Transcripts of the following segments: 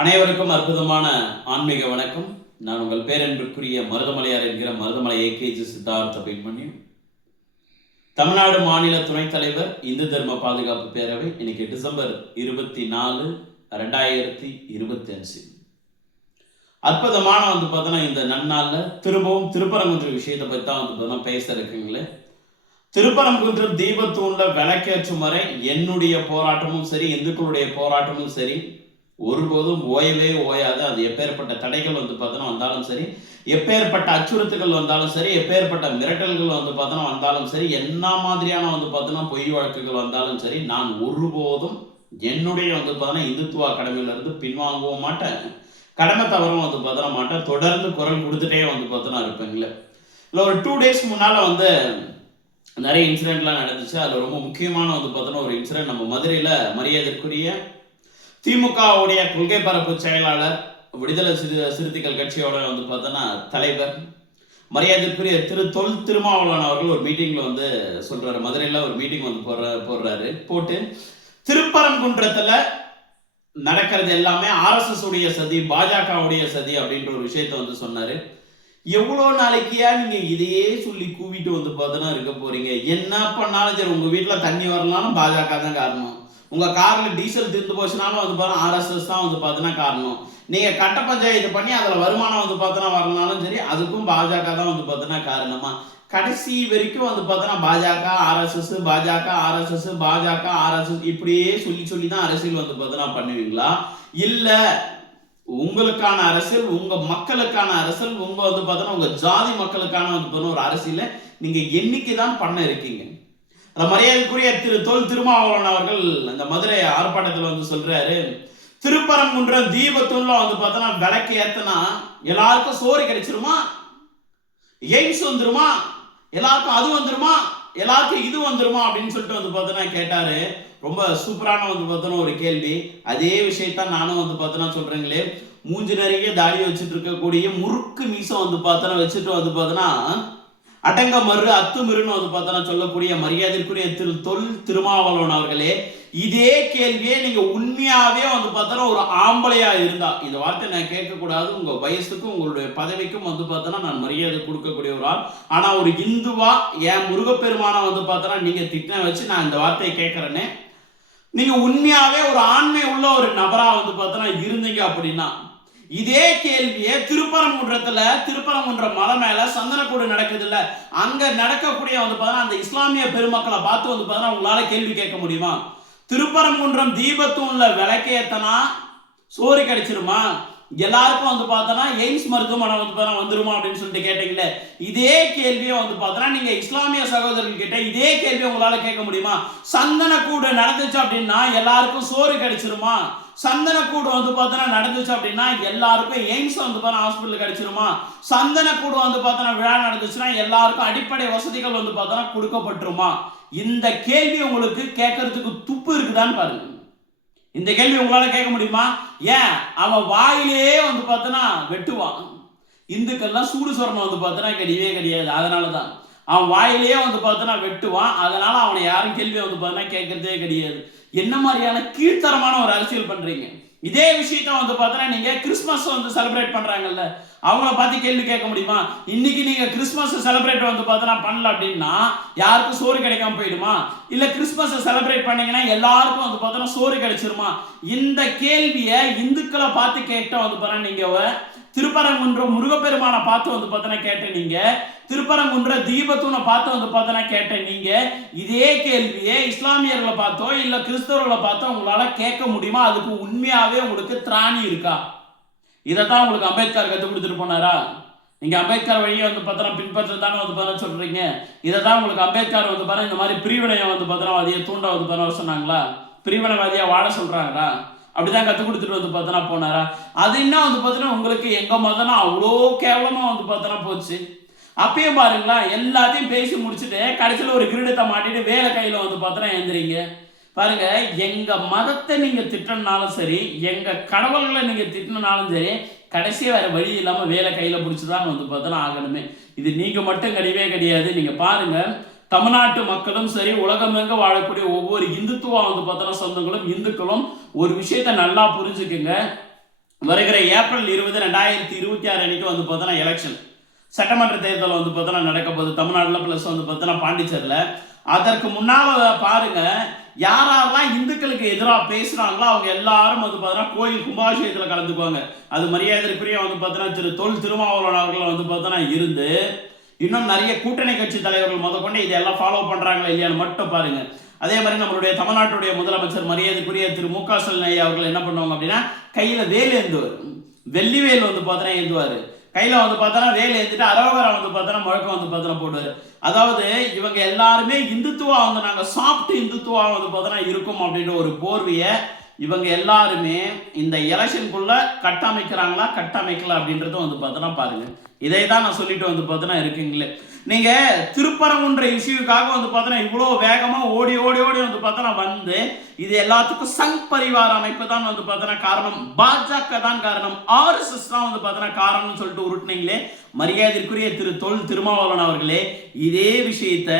அனைவருக்கும் அற்புதமான ஆன்மீக வணக்கம். நான் உங்கள் பேரன்பிற்குரிய மருதமலையார் என்கிற மருதமலை ஏகேஜி சித்தார்த்த பின்பண்ணியும் தமிழ்நாடு மாநில துணைத் தலைவர் இந்து தர்ம பாதுகாப்பு பேரவை. இன்னைக்கு டிசம்பர் 24, 2025. அற்புதமான பார்த்தோன்னா இந்த நன்னாளில் திரும்பவும் திருப்பரங்குன்ற விஷயத்தை பற்றி தான் பார்த்தோன்னா பேச இருக்குங்களே. திருப்பரங்குன்றம் தீபத்தூணில் விளக்கேற்றும் வரை என்னுடைய போராட்டமும் சரி, இந்துக்களுடைய போராட்டமும் சரி, ஒருபோதும் ஓயவே ஓயாது. அது எப்பேற்பட்ட தடைகள் பார்த்தோன்னா வந்தாலும் சரி, எப்பேற்பட்ட அச்சுறுத்துகள் வந்தாலும் சரி, எப்பேற்பட்ட மிரட்டல்கள் பார்த்தோன்னா வந்தாலும் சரி, என்ன மாதிரியான பார்த்தோன்னா பொய் வழக்குகள் வந்தாலும் சரி, நான் ஒருபோதும் என்னுடைய பார்த்தோன்னா இந்துத்துவ கடமையிலிருந்து பின்வாங்கவும் மாட்டேன், கடமை தவறும் பார்த்தோன்னா மாட்டேன். தொடர்ந்து குரல் கொடுத்துட்டே பார்த்தோன்னா இருப்பேங்களே. இல்லை ஒரு 2 days முன்னால் நிறைய இன்சிடென்ட்லாம் நடந்துச்சு. அதில் ரொம்ப முக்கியமான பார்த்தோன்னா ஒரு இன்சிடென்ட் நம்ம மதுரையில் மரியாதைக்குரிய திமுகவுடைய கொள்கை பரப்பு செயலாளர், விடுதலை சிறுத்தைகள் கட்சியோட பார்த்தோன்னா தலைவர், மரியாதைக்குரிய தொல் திருமாவளவன் அவர்கள் ஒரு மீட்டிங்கில் சொல்கிறாரு. மதுரையில் ஒரு மீட்டிங் போடுறாரு. போட்டு திருப்பரங்குன்றத்தில் நடக்கிறது எல்லாமே ஆர்எஸ்எஸ் உடைய சதி, பாஜகவுடைய சதி அப்படின்ற ஒரு விஷயத்த சொன்னார். எவ்வளோ நாளைக்கியா நீங்கள் இதையே சொல்லி கூவிட்டு பார்த்தோன்னா இருக்க போறீங்க? என்ன பண்ணாலும் சரி, உங்கள் வீட்டில் தண்ணி வரலாம்னு பாஜக தான் காரணம், உங்கள் காரில் டீசல் தீர்ந்து போச்சுனாலும் பாருங்க ஆர்எஸ்எஸ் தான் பார்த்தோன்னா காரணம், நீங்கள் கட்ட பஞ்சாயத்து பண்ணி அதில் வருமானம் பார்த்தோன்னா வரலனாலும் சரி, அதுக்கும் பாஜக தான் பார்த்தோன்னா காரணமா? கடைசி வரைக்கும் பார்த்தோன்னா பாஜக ஆர்எஸ்எஸ், பாஜக ஆர்எஸ்எஸ், பாஜக ஆர்எஸ்எஸ் இப்படியே சொல்லி தான் அரசியல் பார்த்தோன்னா பண்ணுவீங்களா? இல்லை உங்களுக்கான அரசியல், உங்கள் மக்களுக்கான அரசியல், உங்கள் பார்த்தோன்னா உங்கள் ஜாதி மக்களுக்கான ஒரு அரசியலை நீங்கள் என்னைக்கு தான் பண்ண இருக்கீங்க? மரியாதைக்குரிய தொல் திருமாவளவன் அவர்கள் அந்த மதுரை ஆர்ப்பாட்டத்தில் சொல்றாரு, திருப்பரங்குன்றம் தீபத்தூன்ல பார்த்தோன்னா விளக்கு ஏத்தனா எல்லாருக்கும் சோறு கிடைச்சிருமா, எய்ம்ஸ் வந்துருமா, எல்லாருக்கும் அது வந்துருமா, எல்லாருக்கும் இது வந்துருமா அப்படின்னு சொல்லிட்டு பார்த்தோன்னா கேட்டாரு. ரொம்ப சூப்பரான பார்த்தோன்னா ஒரு கேள்வி. அதே விஷயத்தான் நானும் பார்த்தோன்னா சொல்றேங்களே. மூஞ்சி நிறைய தாடி வச்சுட்டு இருக்கக்கூடிய முறுக்கு மீசம் பார்த்தோன்னா வச்சுட்டு பார்த்தோன்னா அடங்க மறு அத்துமிருன்னு பார்த்தோன்னா சொல்லக்கூடிய மரியாதைக்குரிய தொல் திருமாவளவன் அவர்களே, இதே கேள்வியே நீங்க உண்மையாவே பார்த்தோன்னா ஒரு ஆம்பளையா இருந்தா, இந்த வார்த்தை நான் கேட்கக்கூடாது, உங்க வயசுக்கும் உங்களுடைய பதவிக்கும் பார்த்தோன்னா நான் மரியாதை கொடுக்கக்கூடிய ஒரு ஆள். ஆனா ஒரு இந்துவா என் முருகப்பெருமான பார்த்தோன்னா நீங்க திட்டின வச்சு நான் இந்த வார்த்தையை கேட்கறேன்னு, நீங்க உண்மையாவே ஒரு ஆண்மை உள்ள ஒரு நபரா பார்த்தோன்னா இருந்தீங்க அப்படின்னா, இதே கேள்வியை திருப்பரங்குன்றம் மலை மேல சந்தனக்கூடு நடக்குது இல்ல, அங்க நடக்கக்கூடிய அந்த இஸ்லாமிய பெருமக்களை பார்த்து உங்களால கேள்வி கேட்க முடியுமா? திருப்பரங்குன்றம் தீபத்தூன்ல விளக்கேத்தனா சோறு கிடைச்சிருமா, எல்லாருக்கும் பார்த்தோன்னா எய்ம்ஸ் மருத்துவமனை வந்துருமா அப்படின்னு சொல்லிட்டு கேட்டீங்களே. இதே கேள்வியை பார்த்தோன்னா நீங்க இஸ்லாமிய சகோதரர்கள் கிட்ட இதே கேள்வி உங்களால கேட்க முடியுமா? சந்தனக்கூடு நடந்துச்சு அப்படின்னா எல்லாருக்கும் சோறு கிடைச்சிருமா? சந்தனக்கூடு பார்த்தோன்னா நடந்துச்சு அப்படின்னா எல்லாருக்கும் எய்ம்ஸ் ஹாஸ்பிட்டல் கிடைச்சிருமா? சந்தனக்கூடு பார்த்தோன்னா விழா நடந்துச்சுன்னா எல்லாருக்கும் அடிப்படை வசதிகள் பார்த்தோன்னா கொடுக்கப்பட்டுருமா? இந்த கேள்வி உங்களுக்கு கேட்கறதுக்கு துப்பு இருக்குதான்னு பாருங்க. இந்த கேள்வி உங்களால கேட்க முடியுமா? ஏன் அவன் வாயிலே பார்த்தோன்னா வெட்டுவான். இந்துக்கள்லாம் சூடு சொரணம் பார்த்தோன்னா கிடையவே கிடையாது. அதனாலதான் அவன் வாயிலேயே பார்த்தோன்னா வெட்டுவான். அதனால அவனை யாரும் கேள்வி பார்த்தோன்னா கேட்கறதே கிடையாது. என்ன மாதிரியான கீழ்த்தரமான ஒரு அரசியல் பண்றீங்க? இதே விஷயத்த பார்த்தோன்னா நீங்க கிறிஸ்துமஸ் செலிப்ரேட் பண்றாங்கல்ல, அவங்கள பார்த்து கேள்வி கேட்க முடியுமா? இன்னைக்கு நீங்க கிறிஸ்துமஸ் செலிப்ரேட் பார்த்தோன்னா பண்ணல அப்படின்னா யாருக்கும் சோறு கிடைக்காம போயிடுமா? இல்ல கிறிஸ்துமஸ் செலிப்ரேட் பண்ணீங்கன்னா எல்லாருக்கும் பார்த்தோன்னா சோறு கிடைச்சிருமா? இந்த கேள்வியை இந்துக்களை பார்த்து கேட்ட பார்த்தோன்னா நீங்க திருப்பரங்குன்றம் முருகப்பெருமான பார்த்து பார்த்தோன்னா கேட்ட நீங்க, திருப்பரங்குன்ற தீபத்தூனை பார்த்து பார்த்தோன்னா கேட்ட நீங்க, இதே கேள்வியை இஸ்லாமியர்களை பார்த்தோ இல்ல கிறிஸ்தவர்களை பார்த்தோ உங்களால கேட்க முடியுமா? அதுக்கு உண்மையாவே உங்களுக்கு திராணி இருக்கா? இதைத்தான் உங்களுக்கு அம்பேத்கர் கற்றுக் கொடுத்துட்டு போனாரா? நீங்க அம்பேத்கர் வழியை பார்த்தோன்னா பின்பற்றதானே பார்த்தோன்னா சொல்றீங்க. இதைதான் உங்களுக்கு அம்பேத்கர் பாருங்க இந்த மாதிரி பிரிவினையை பார்த்தோன்னா அதையே தூண்ட பார்த்தோன்னா சொன்னாங்களா? பிரிவினைவாதியா வாழ சொல்றாங்களா? அப்படிதான் கற்றுக் கொடுத்துட்டு பார்த்தோன்னா போனாரா? அது என்ன பார்த்தோன்னா உங்களுக்கு எங்க மதனா அவ்வளோ கேவலமா பார்த்தோன்னா போச்சு. அப்பயும் பாருங்களா, எல்லாத்தையும் பேசி முடிச்சுட்டு கடைசியில் ஒரு கிரீடத்தை மாட்டிட்டு வேலை கையில பார்த்தோன்னா எழுந்துறீங்க. பாருங்க, எங்க மதத்தை நீங்க திட்டினாலும் சரி, எங்க கடவுள்களை நீங்க திட்டினாலும் சரி, கடைசியாக வேற வழி இல்லாம வேலை கையில பிடிச்சுதான் பார்த்தோன்னா ஆகணுமே. இது நீங்க மட்டும் கிடையவே கிடையாது. நீங்க பாருங்க, தமிழ்நாட்டு மக்களும் சரி, உலகமெங்க வாழக்கூடிய ஒவ்வொரு இந்துத்துவ பார்த்தோன்னா சொந்தங்களும் இந்துக்களும் ஒரு விஷயத்தை நல்லா புரிஞ்சுக்குங்க. வருகிற ஏப்ரல் 20, 2026 அன்னைக்கு வந்து பார்த்தோன்னா எலெக்ஷன், சட்டமன்ற தேர்தல் வந்து பார்த்தோன்னா நடக்க போகுது தமிழ்நாட்டில், ப்ளஸ் வந்து பார்த்தோன்னா பாண்டிச்சேரியில். அதற்கு முன்னால் பாருங்க, யாரெல்லாம் இந்துக்களுக்கு எதிராக பேசுகிறாங்களோ அவங்க எல்லாரும் வந்து பார்த்தோன்னா கோயில் கும்பாபிஷேகத்தில் கலந்துக்குவாங்க. அது மரியாதைக்குரிய வந்து பார்த்தோன்னா திரு தொல் திருமாவளவன் அவர்கள் வந்து பார்த்தோன்னா இருந்து, இன்னும் நிறைய கூட்டணி கட்சி தலைவர்கள் முதற்கொண்டு இதெல்லாம் ஃபாலோ பண்ணுறாங்களா இல்லையான்னு மட்டும் பாருங்க. அதே மாதிரி நம்மளுடைய தமிழ்நாட்டுடைய முதலமைச்சர் மரியாதைக்குரிய திரு மு.க. ஸ்டாலின் ஐயா அவர்கள் என்ன பண்ணுவாங்க அப்படின்னா, கையில வேல் ஏந்துவார், வெள்ளி வேல் வந்து பார்த்தோன்னா ஏந்துவார். கையில வந்து பார்த்தோன்னா வேல் ஏந்திட்டு அரோகரா வந்து பார்த்தோன்னா முழக்கம் வந்து பார்த்தோன்னா போடுவார். அதாவது இவங்க எல்லாருமே இந்துத்துவா வந்து நாங்கள் சாப்பிட்டு இந்துத்துவா வந்து பார்த்தோன்னா இருக்கும் அப்படின்ற ஒரு போர்வையை இவங்க எல்லாருமே இந்த எலெக்ஷனுக்குள்ள கட்டமைக்கிறாங்களா கட்டமைக்கல அப்படின்றத வந்து பார்த்தோன்னா பாருங்க. இதை தான் நான் சொல்லிட்டு வந்து பார்த்தோன்னா இருக்குங்களே. நீங்க திருப்பரங்குன்ற இஷ்யூக்காக வந்து பார்த்தோன்னா இவ்வளோ வேகமா ஓடி ஓடி ஓடி வந்து பார்த்தோன்னா வந்து இது எல்லாத்துக்கும் சங் பரிவார அமைப்பு தான் வந்து பார்த்தோன்னா காரணம், பாஜக தான் காரணம், ஆர்எஸ்எஸ் தான் வந்து பார்த்தோன்னா காரணம்னு சொல்லிட்டு உருட்டுனீங்களே. மரியாதைக்குரிய திரு தொல் திருமாவளவன் அவர்களே, இதே விஷயத்த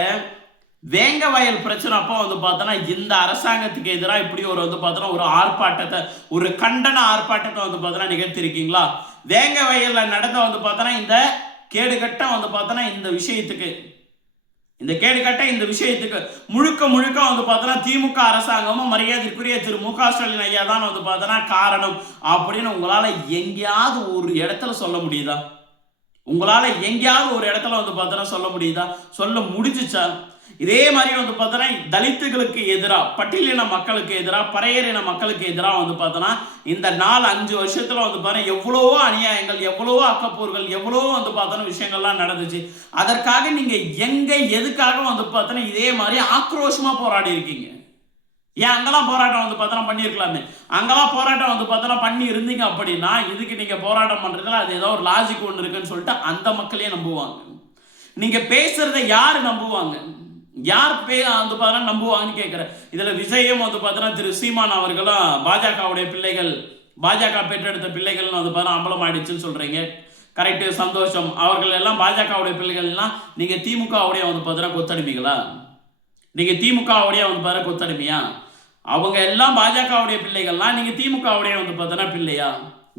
வேங்க வயல் பிரச்சனை அப்போ வந்து பார்த்தோன்னா இந்த அரசாங்கத்துக்கு எதிராக இப்படி ஒரு வந்து பார்த்தோன்னா ஒரு ஆர்ப்பாட்டத்தை, ஒரு கண்டன ஆர்ப்பாட்டத்தை வந்து பார்த்தோன்னா நிகழ்த்திருக்கீங்களா? வேங்க வயல்ல நடந்த வந்து பார்த்தோன்னா இந்த கேடுகட்ட வந்து பார்த்தோன்னா இந்த விஷயத்துக்கு முழுக்க முழுக்க வந்து பார்த்தோன்னா திமுக அரசாங்கமும் மரியாதைக்குரிய திரு மு.க. ஸ்டாலின் ஐயா தான் வந்து பார்த்தோன்னா காரணம் அப்படின்னு உங்களால எங்கேயாவது ஒரு இடத்துல சொல்ல முடியுதா? உங்களால எங்கேயாவது ஒரு இடத்துல வந்து பார்த்தோன்னா சொல்ல முடியுதா? சொல்ல முடிஞ்சுச்சா? இதே மாதிரி வந்து பார்த்தோன்னா தலித்துகளுக்கு எதிராக, பட்டியலின மக்களுக்கு எதிராக, பறையரின மக்களுக்கு எதிராக வந்து பார்த்தோன்னா இந்த 4-5 வருஷத்துல வந்து பார்த்தா எவ்வளவோ அநியாயங்கள், எவ்வளவோ அக்கப்போர்கள், எவ்வளவோ வந்து பார்த்தோன்னா விஷயங்கள்லாம் நடந்துச்சு. அதற்காக நீங்க எங்க எதுக்காக வந்து பார்த்தோன்னா இதே மாதிரி ஆக்ரோஷமா போராடி இருக்கீங்க? ஏன் அங்கெல்லாம் போராட்டம் வந்து பார்த்தோன்னா பண்ணியிருக்கலாமே. அங்கெல்லாம் போராட்டம் வந்து பார்த்தோன்னா பண்ணி இருந்தீங்க அப்படின்னா இதுக்கு நீங்க போராட்டம் பண்றதுல அது ஏதோ ஒரு லாஜிக் ஒன்று இருக்குன்னு சொல்லிட்டு அந்த மக்களையே நம்புவாங்க. நீங்க பேசுறதை யாரு நம்புவாங்க? யார் வந்து பார்த்தா நம்புவாங்கன்னு கேட்கிறேன். இதுல விஜயம் வந்து பார்த்தோன்னா திரு சீமான் அவர்களும் பாஜகவுடைய பிள்ளைகள், பாஜக பெற்றெடுத்த பிள்ளைகள் வந்து பார்த்தா அம்பலம் ஆயிடுச்சுன்னு சொல்றீங்க. கரெக்டு, சந்தோஷம். அவர்கள் எல்லாம் பாஜகவுடைய பிள்ளைகள்லாம் நீங்க திமுகவுடைய வந்து பார்த்தா கொத்தடிமைகளா? நீங்க திமுகவுடைய வந்து பார்த்தா கொத்தடிமையா? அவங்க எல்லாம் பாஜகவுடைய பிள்ளைகள்லாம் நீங்க திமுகவுடைய வந்து பார்த்தா பிள்ளையா?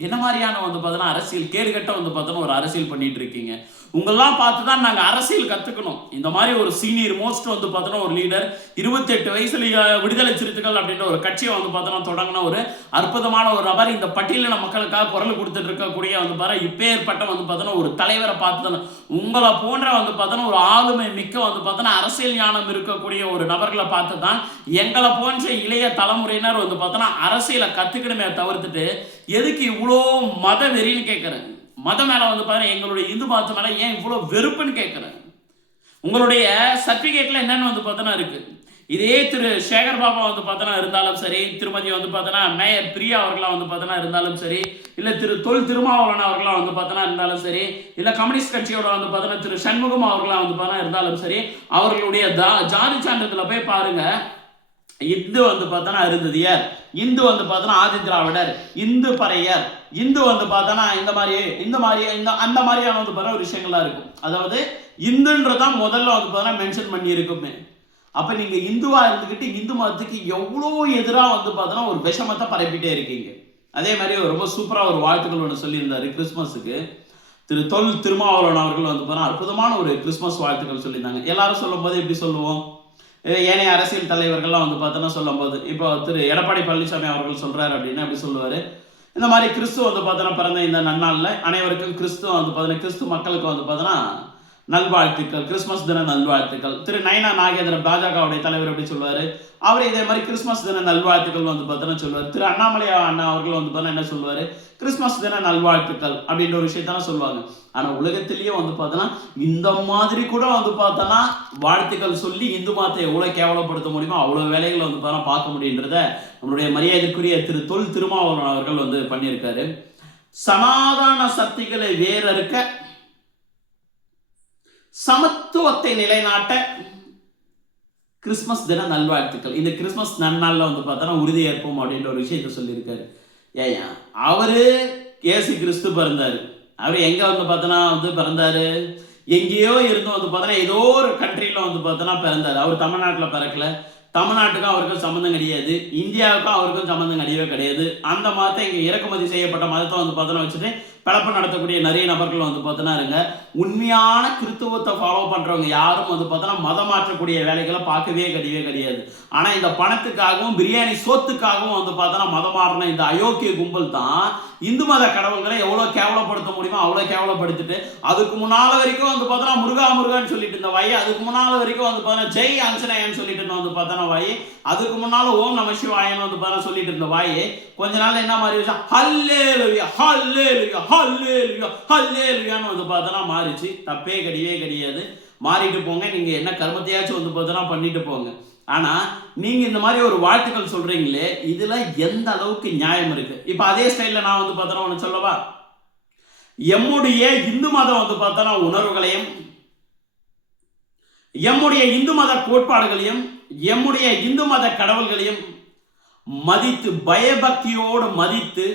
என்ன மாதிரியான வந்து பார்த்தோன்னா அரசியல் கேடுகட்ட வந்து பார்த்தோன்னா ஒரு அரசியல் பண்ணிட்டு இருக்கீங்க. உங்களெல்லாம் பார்த்து தான் நாங்கள் அரசியல் கற்றுக்கணும். இந்த மாதிரி ஒரு சீனியர் மோஸ்ட் வந்து பார்த்தோன்னா ஒரு லீடர் 28 வயசுல விடுதலை சிறுத்தைகள் அப்படின்ற ஒரு கட்சியை வந்து பார்த்தோன்னா தொடங்கின ஒரு அற்புதமான ஒரு நபர், இந்த பட்டியலின மக்களுக்காக குரல் கொடுத்துட்டு இருக்கக்கூடிய வந்து பாரு இப்பேற்பட்ட வந்து பார்த்தோன்னா ஒரு தலைவரை பார்த்து தானே உங்களை போன்ற வந்து பார்த்தோன்னா ஒரு ஆளுமை மிக்க வந்து பார்த்தோன்னா அரசியல் ஞானம் இருக்கக்கூடிய ஒரு நபர்களை பார்த்து தான் எங்களை போன்ற இளைய தலைமுறையினர் வந்து பார்த்தோன்னா அரசியலை கற்றுக்கணுமே தவிர்த்துட்டு எதுக்கு இவ்வளோ மத வெறின்னு கேட்குறேன். மதம் மேலே வந்து பார்த்தீங்கன்னா எங்களுடைய இந்து மதத்து மேலே ஏன் இவ்வளோ வெறுப்புன்னு கேட்குறேன். உங்களுடைய சர்டிஃபிகேட்டில் என்னென்னு வந்து பார்த்தோன்னா இருக்குது. இதே திரு சேகர் பாபா வந்து பார்த்தோன்னா இருந்தாலும் சரி, திருமதி வந்து பார்த்தோன்னா மேயர் பிரியா அவர்களாக வந்து பார்த்தோன்னா இருந்தாலும் சரி, இல்லை திரு தொல் திருமாவளவன் அவர்களாக வந்து பார்த்தோன்னா இருந்தாலும் சரி, இல்லை கம்யூனிஸ்ட் கட்சியோட வந்து பார்த்தோன்னா திரு சண்முகம் அவர்களாக வந்து பார்த்தோன்னா இருந்தாலும் சரி, அவர்களுடைய ஜாதி சான்றிதழில் போய் பாருங்கள். இந்து வந்து பார்த்தோன்னா இருந்தது யார்? இந்து வந்து பார்த்தோன்னா ஆதி திராவிடர், இந்து பறையர், இந்து வந்து பார்த்தோன்னா இந்த அந்த மாதிரியான வந்து பார்த்தா ஒரு விஷயங்கள்லாம் இருக்கும். அதாவது இந்துன்றதான் முதல்ல வந்து பார்த்தோன்னா மென்ஷன் பண்ணி இருக்குமே. அப்போ நீங்கள் இந்துவாக இருந்துக்கிட்டு இந்து மதத்துக்கு எவ்வளோ எதிராக வந்து பார்த்தோன்னா ஒரு விஷமத்தை பரப்பிட்டே இருக்கீங்க. அதே மாதிரி ரொம்ப சூப்பராக ஒரு வாழ்த்துக்கள் ஒன்று சொல்லியிருந்தாரு கிறிஸ்மஸுக்கு. திரு தொல் திருமாவளவன் அவர்கள் வந்து பார்த்தா அற்புதமான ஒரு கிறிஸ்மஸ் வாழ்த்துக்கள் சொல்லியிருந்தாங்க. எல்லாரும் சொல்லும் போது எப்படி சொல்லுவோம்? ஏனைய அரசியல் தலைவர்கள்லாம் வந்து பார்த்தோன்னா சொல்லும்போது இப்போ திரு எடப்பாடி பழனிசாமி அவர்கள் சொல்கிறாரு அப்படின்னா எப்படி சொல்லுவார்? இந்த மாதிரி கிறிஸ்துவ வந்து பார்த்தோன்னா பிறந்த இந்த நன்னாளில் அனைவருக்கும் கிறிஸ்துவ வந்து பார்த்தோன்னா கிறிஸ்து மக்களுக்கு வந்து பார்த்தோன்னா நல்வாழ்த்துக்கள், கிறிஸ்மஸ் தின நல்வாழ்த்துக்கள். திரு நயனா நாகேந்திரன் பாஜகவுடைய தலைவர் எப்படி சொல்லுவார்? அவர் இதே மாதிரி கிறிஸ்மஸ் தின நல்வாழ்த்துக்கள் வந்து பார்த்தோன்னா சொல்லுவார். திரு அண்ணாமலை அண்ணா அவர்கள் வந்து பார்த்தோன்னா என்ன சொல்லுவார்? கிறிஸ்மஸ் தின நல்வாழ்த்துக்கள் அப்படின்ற ஒரு விஷயத்தான சொல்லுவாங்க. ஆனால் உலகத்திலேயே வந்து பார்த்தோன்னா இந்த மாதிரி கூட வந்து பார்த்தோன்னா வாழ்த்துக்கள் சொல்லி இந்து மதத்தை எவ்வளோ கேவலப்படுத்த முடியுமோ அவ்வளோ வேலைகளை வந்து பார்த்தோன்னா பார்க்க முடியுன்றத நம்மளுடைய மரியாதைக்குரிய திரு தொல் திருமாவளவன் அவர்கள் வந்து பண்ணியிருக்காரு. சனாதன சக்திகளை வேறறுக்க, சமத்துவத்தை நிலைநாட்ட கிறிஸ்மஸ் தின நல்வாழ்த்துக்கள். இந்த கிறிஸ்மஸ் நன்னாளில் வந்து பார்த்தோன்னா உறுதி ஏற்போம் அப்படின்ற ஒரு விஷயத்த சொல்லியிருக்காரு. ஏன் அவரு இயேசு கிறிஸ்து பிறந்தாரு. அவர் எங்கே வந்து பார்த்தோன்னா வந்து பிறந்தாரு? எங்கேயோ இருந்து வந்து பார்த்தோன்னா ஏதோ ஒரு கண்ட்ரியில் வந்து பார்த்தோன்னா பிறந்தார். அவர் தமிழ்நாட்டில் பிறக்கல, தமிழ்நாட்டுக்கும் அவருக்கும் சம்மந்தம் கிடையாது, இந்தியாவுக்கும் அவருக்கும் சம்மந்தம் கிடையவே கிடையாது. அந்த மதத்தை இங்கே இறக்குமதி செய்யப்பட்ட மதத்தை வந்து பார்த்தோன்னா வச்சுட்டு பிளப்பு நடத்தக்கூடிய நிறைய நபர்கள் வந்து பார்த்தோன்னா இருங்க. உண்மையான கிறிஸ்துவத்தை ஃபாலோ பண்ணுறவங்க யாரும் வந்து பார்த்தோன்னா மதம் மாற்றக்கூடிய வேலைகளை பார்க்கவே கிடையாது. ஆனால் இந்த பணத்துக்காகவும் பிரியாணி சோத்துக்காகவும் வந்து பார்த்தோன்னா மதம் மாறின இந்த அயோக்கிய கும்பல் தான் இந்து மத கடவுள்களை எவ்வளோ கேவலப்படுத்த முடியுமோ அவ்வளோ கேவலப்படுத்திட்டு, அதுக்கு முன்னால் வரைக்கும் வந்து பார்த்தோன்னா முருகான்னு சொல்லிட்டு இருந்த வாய், அதுக்கு முன்னால் வரைக்கும் வந்து பார்த்தோன்னா ஜெய் ஆஞ்சநேயன்னு சொல்லிட்டு வந்து பார்த்தோன்னா வாய், அதுக்கு முன்னால் ஓம் நம சிவாயன்னு வந்து பார்த்தா சொல்லிட்டு இருந்த வாய், கொஞ்ச நாள் என்ன மாதிரி வச்சா ஹல்லேலூயா ஹல்லேலூயா ஹல்லேலூயா ஹல்லேலூயான்னு வந்து பார்த்தோன்னா மாறிச்சு. தப்பே கிடையாது. மாறிட்டு போங்க, நீங்கள் என்ன கர்மத்தையாச்சும் வந்து பார்த்தோன்னா பண்ணிட்டு போங்க. ஆனால் நீங்கள் இந்த மாதிரி ஒரு வாழ்த்துக்கள் சொல்கிறீங்களே, இதில் எந்த அளவுக்கு நியாயம் இருக்கு? இப்போ அதே ஸ்டைலில் நான் வந்து பார்த்தோன்னா ஒன்று சொல்லவா? எம்முடைய இந்து மதம் வந்து பார்த்தோன்னா உணர்வுகளையும், எம்முடைய இந்து மத கோட்பாடுகளையும், எம்முடைய இந்து மத கடவுள்களையும் மதித்து, பயபக்தியோடு மதித்து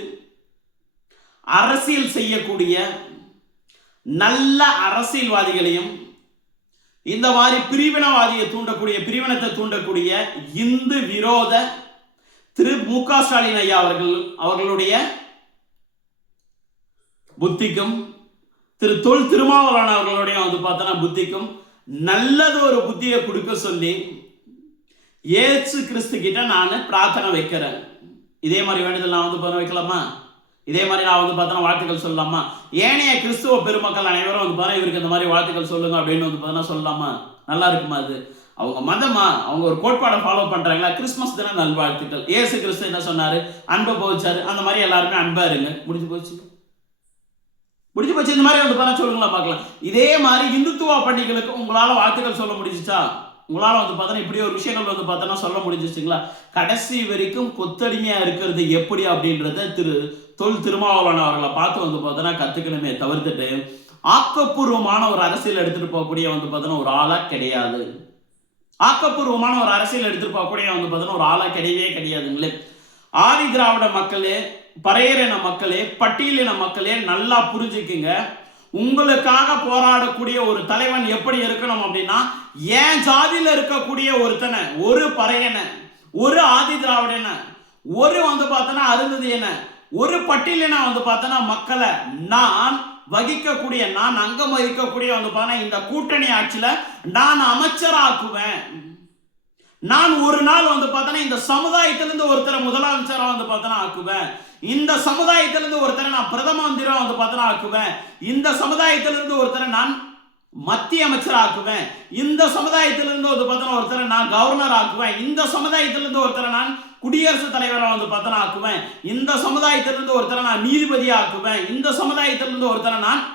அரசியல் செய்யக்கூடிய நல்ல அரசியல்வாதிகளையும், இந்த மாதிரி பிரிவினவாதியை தூண்டக்கூடிய, பிரிவினத்தை தூண்டக்கூடிய இந்து விரோத திரு மு.க. ஸ்டாலின் ஐயா அவர்களுடைய புத்திக்கும், திரு தொல் திருமாவளவன் அவர்களுடைய வந்து பார்த்தோன்னா புத்திக்கும் நல்லது ஒரு புத்தியை கொடுக்க சொல்லி இயேசு கிறிஸ்து கிட்ட நான் பிரார்த்தனை வைக்கிறேன். இதே மாதிரி வேண்டுதல் நான் வந்து பண்ண வைக்கலாமா? இதே மாதிரி நான் வந்து பார்த்தோன்னா வாழ்த்துக்கள் சொல்லலாமா? ஏனைய கிறிஸ்துவ பெருமக்கள் அனைவரும் வந்து பார்த்தா இவருக்கு இந்த மாதிரி வாழ்த்துக்கள் சொல்லுங்க அப்படின்னு வந்து பார்த்தோன்னா சொல்லலாமா? நல்லா இருக்குமா? அது அவங்க மதமா? அவங்க ஒரு கோட்பாடை ஃபாலோ பண்றாங்களா? கிறிஸ்துமஸ் தின நல்வாழ்த்துக்கள். இயேசு கிறிஸ்து என்ன சொன்னாரு? அன்பை போச்சாரு. அந்த மாதிரி எல்லாருமே அன்பா இருங்க. முடிஞ்சு போச்சு. இந்த மாதிரி வந்து பார்த்தா சொல்லுங்களா பார்க்கலாம். இதே மாதிரி இந்துத்துவ பண்டிகைகளுக்கு உங்களால வாழ்த்துக்கள் சொல்ல முடிஞ்சிச்சா? உங்களால் வந்து பார்த்தோன்னா இப்படி ஒரு விஷயங்கள் வந்து பார்த்தோன்னா சொல்ல முடிஞ்சிச்சுங்களா? கடைசி வரைக்கும் கொத்தடிமையாக இருக்கிறது எப்படி அப்படின்றத திரு தொல் திருமாவளவன் அவர்களை பார்த்து வந்து பார்த்தோன்னா கற்றுக்கணுமே தவிர்த்துட்டு ஆக்கப்பூர்வமான ஒரு அரசியல் எடுத்துகிட்டு போகக்கூடிய வந்து பார்த்தோன்னா ஒரு ஆளாக கிடையாது. ஆக்கப்பூர்வமான ஒரு அரசியல் எடுத்துகிட்டு போகக்கூடிய வந்து பார்த்தோன்னா ஒரு ஆளாக கிடையாதுங்களே. ஆதி திராவிட மக்களே, பறையரின மக்களே, பட்டியலின மக்களே நல்லா புரிஞ்சுக்குங்க. உங்களுக்காக போராடக்கூடிய ஒரு தலைவன் எப்படி இருக்கணும் அப்படின்னா, ஏன் ஜாதியில் இருக்கக்கூடிய ஒருத்தனை, ஒரு பறையனை, ஒரு ஆதி திராவிடனை, ஒரு வந்து பார்த்தோன்னா அருந்ததியனை, ஒரு பட்டியலின வந்து பார்த்தோன்னா மக்களை நான் வகிக்கக்கூடிய, நான் அங்கம் வகிக்கக்கூடிய வந்து பார்த்தா இந்த கூட்டணி ஆட்சியில நான் அமைச்சராக்குவேன். நான் ஒரு நாள் வந்து பார்த்தோன்னா இந்த சமுதாயத்திலிருந்து ஒருத்தரை முதலமைச்சராக வந்து பார்த்தோன்னா ஆக்குவேன். இந்த சமுதாயத்திலிருந்து ஒருத்தரை நான் பிரதம மந்திரியா வந்து பார்த்தோன்னா ஆக்குவேன். இந்த சமுதாயத்திலிருந்து ஒருத்தரை நான் மத்திய அமைச்சர் ஆக்குவேன். இந்த சமுதாயத்திலிருந்து வந்து பார்த்தோன்னா ஒருத்தரை நான் கவர்னர் ஆக்குவேன். இந்த சமுதாயத்திலிருந்து ஒருத்தரை நான் குடியரசுத் தலைவராக வந்து பார்த்தோன்னா ஆக்குவேன். இந்த சமுதாயத்திலிருந்து ஒருத்தரை நான் நீதிபதியா ஆக்குவேன். இந்த சமுதாயத்திலிருந்து ஒருத்தரை நான்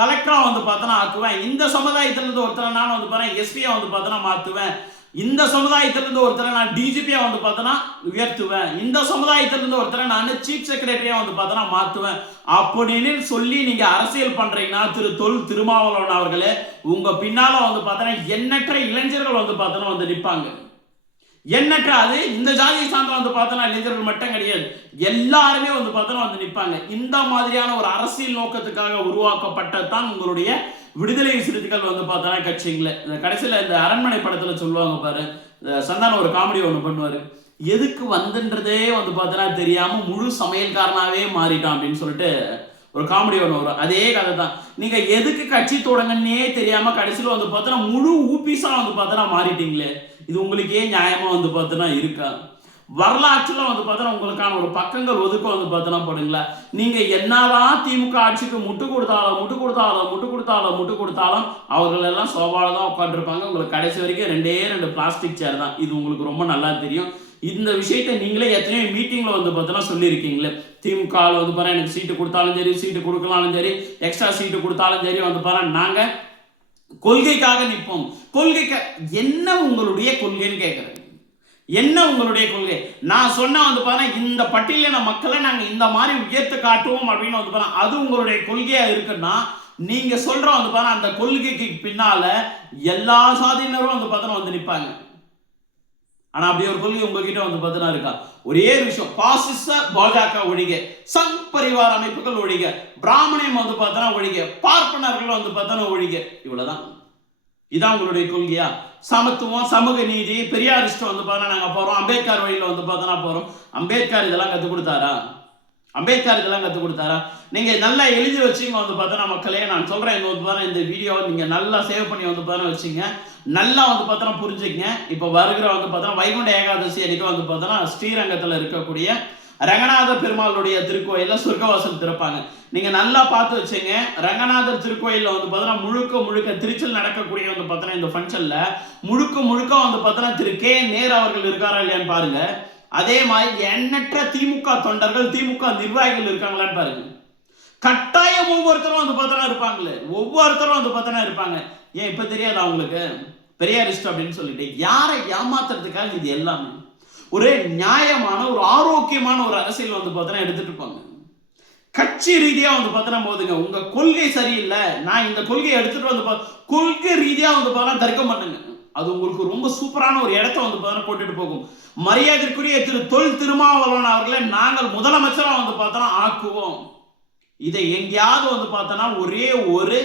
கலெக்டரா வந்து பார்த்தோன்னா ஆக்குவேன். இந்த சமுதாயத்திலிருந்து ஒருத்தரை நான் வந்து பார்த்தா எஸ்பியா வந்து பார்த்தோன்னா மாத்துவேன். இந்த சமுதாயத்திலிருந்து ஒருத்தரை நான் டிஜிபியா வந்து பார்த்தோன்னா உயர்த்துவேன். இந்த சமுதாயத்திலிருந்து ஒருத்தரை நான் சீஃப் செக்ரட்டரியா வந்து பார்த்தோன்னா மாத்துவேன் அப்படின்னு சொல்லி நீங்க அரசியல் பண்றீங்கன்னா, திரு தொல் திருமாவளவன் அவர்களே, உங்க பின்னால வந்து பார்த்தோன்னா எண்ணற்ற இளைஞர்கள் வந்து பார்த்தோன்னா வந்து நிற்பாங்க. எண்ணற்ற, அது இந்த ஜாதியை சார்ந்த வந்து பார்த்தோன்னா இளைஞர்கள் மட்டும் கிடையாது, எல்லாருமே வந்து பார்த்தோன்னா வந்து நிற்பாங்க. இந்த மாதிரியான ஒரு அரசியல் நோக்கத்துக்காக உருவாக்கப்பட்டதான் உங்களுடைய விடுதலை சிறுத்தைகள் வந்து பார்த்தோன்னா கட்சிங்களே. இந்த கடைசியில் இந்த அரண்மனை படத்தில் சொல்லுவாங்க பாரு, சந்தானம் ஒரு காமெடி ஒன்று பண்ணுவார், எதுக்கு வந்துன்றதே வந்து பார்த்தோன்னா தெரியாமல் முழு சமையல்காரனாகவே மாறிட்டான் அப்படின்னு சொல்லிட்டு ஒரு காமெடி ஒன்று வரும். அதே கதை தான். நீங்கள் எதுக்கு கட்சி தொடங்கன்னே தெரியாமல் கடைசியில் வந்து பார்த்தோன்னா முழு ஊபிஸாக வந்து பார்த்தோன்னா மாறிட்டீங்களே. இது உங்களுக்கே நியாயமாக வந்து பார்த்தோன்னா இருக்கா? வரலாற்றில் வந்து பார்த்தோன்னா உங்களுக்கான ஒரு பக்கங்கள் ஒதுக்க வந்து பார்த்தோன்னா போடுங்களா. நீங்கள் என்னதான் திமுக ஆட்சிக்கு முட்டு கொடுத்தாலும் அவர்கள் எல்லாம் சோபாவில் தான் உட்காந்துருப்பாங்க. உங்களுக்கு கடைசி வரைக்கும் 2 பிளாஸ்டிக் சேர் தான். இது உங்களுக்கு ரொம்ப நல்லா தெரியும். இந்த விஷயத்தை நீங்களே எத்தனையோ மீட்டிங்கில் வந்து பார்த்தோன்னா சொல்லியிருக்கீங்களே. திமுகவில் வந்து பாரு எனக்கு சீட்டு கொடுத்தாலும் சரி, சீட்டு கொடுக்கலாலும் சரி, எக்ஸ்ட்ரா சீட்டு கொடுத்தாலும் சரி வந்து பாரு நாங்கள் கொள்கைக்காக நிற்போம். கொள்கைக்கு என்ன உங்களுடைய கொள்கைன்னு கேட்குறேன். என்ன உங்களுடைய கொள்கை? நான் சொன்ன வந்து பாரு இந்த பட்டியலின மக்களை நாங்கள் இந்த மாதிரி உயர்த்து காட்டுவோம் அப்படின்னு வந்து பாரு, அது உங்களுடைய கொள்கையா இருக்குன்னா நீங்க சொல்ற வந்து பாரு அந்த கொள்கைக்கு பின்னால எல்லா சாதியினரும் வந்து பார்த்தோன்னா வந்து நிற்பாங்க. ஆனா அப்படி ஒரு கொள்கை உங்ககிட்ட வந்து பார்த்தோன்னா இருக்கா? ஒரே விஷயம், பாசிச பாஜக ஒழிக, சங் பரிவார அமைப்புகள் ஒழிக, பிராமணியம் வந்து பார்த்தோன்னா ஒழிக, பார்ப்பனர்கள் வந்து பார்த்தோன்னா ஒழிக, இவ்வளவுதான். இதான் உங்களுடைய கொள்கையா? சமத்துவம், சமூக நீதி, பெரியாரிஸ்ட் வந்து பார்த்தா நாங்க போறோம், அம்பேத்கர் வழியில வந்து பார்த்தா போறோம். அம்பேத்கர் இதெல்லாம் கற்றுக் கொடுத்தாரா? அம்பேத்கர் இதெல்லாம் கற்றுக் கொடுத்தாரா? நீங்க நல்லா எழுதி வச்சிங்க வந்து பார்த்தா மக்களே, நான் சொல்றேன் இந்த வீடியோவை நீங்க நல்லா சேவ் பண்ணி வந்து பார்த்தா வச்சுங்க, நல்லா வந்து பார்த்தா புரிஞ்சுக்கங்க. இப்போ வருகிற வந்து பார்த்தா வைகுண்ட ஏகாதசி அன்னைக்கு வந்து பார்த்தா ஸ்ரீரங்கத்தில் இருக்கக்கூடிய ரங்கநாத பெருமாளுடைய திருக்கோயில சொர்க்கவாசல் திறப்பாங்க. நீங்க நல்லா பார்த்து வச்சுங்க. ரங்கநாதர் திருக்கோயில வந்து பார்த்தா முழுக்க திருச்சில் நடக்கக்கூடிய வந்து பார்த்தா இந்த ஃபங்க்ஷன்ல முழுக்க வந்து பார்த்தா திரு கே நேரு அவர்கள் இருக்காரா இல்லையான்னு பாருங்க. அதே மாதிரி எண்ணற்ற திமுக தொண்டர்கள், திமுக நிர்வாகிகள் இருக்காங்களான்னு பாருங்க. கட்டாயம் ஒவ்வொருத்தரும் வந்து பார்த்தா இருப்பாங்களே, ஒவ்வொருத்தரும் வந்து பார்த்தா இருப்பாங்க. ஏன் இப்ப தெரியாது அவங்களுக்கு பெரியாரிஸ்ட் அப்படின்னு சொல்லிட்டு யாரை ஏமாத்துறதுக்காக இது எல்லாமே ஒரு நியாயமான ஒரு ஆரோக்கியமான ஒரு அரசியல் வந்து பார்த்தா எடுத்துட்டு இருப்பாங்க. கட்சி ரீதியா வந்து பார்த்தா போதுங்க, உங்க கொள்கை சரியில்லை, நான் இந்த கொள்கையை எடுத்துட்டு வந்து கொள்கை ரீதியா வந்து பார்த்தா தர்க்கம் பண்ணுங்க. அது உங்களுக்கு ரொம்ப சூப்பரான ஒரு இடத்த வந்து பார்த்தா போட்டுட்டு போகும். மரியாதைக்குரிய திரு தொல் திருமாவளவன் அவர்களை நாங்கள் முதலமைச்சரா வந்து பார்த்தா ஆக்குவோம். இதை எங்கேயாவது வந்து பார்த்தோன்னா ஒரே ஒரு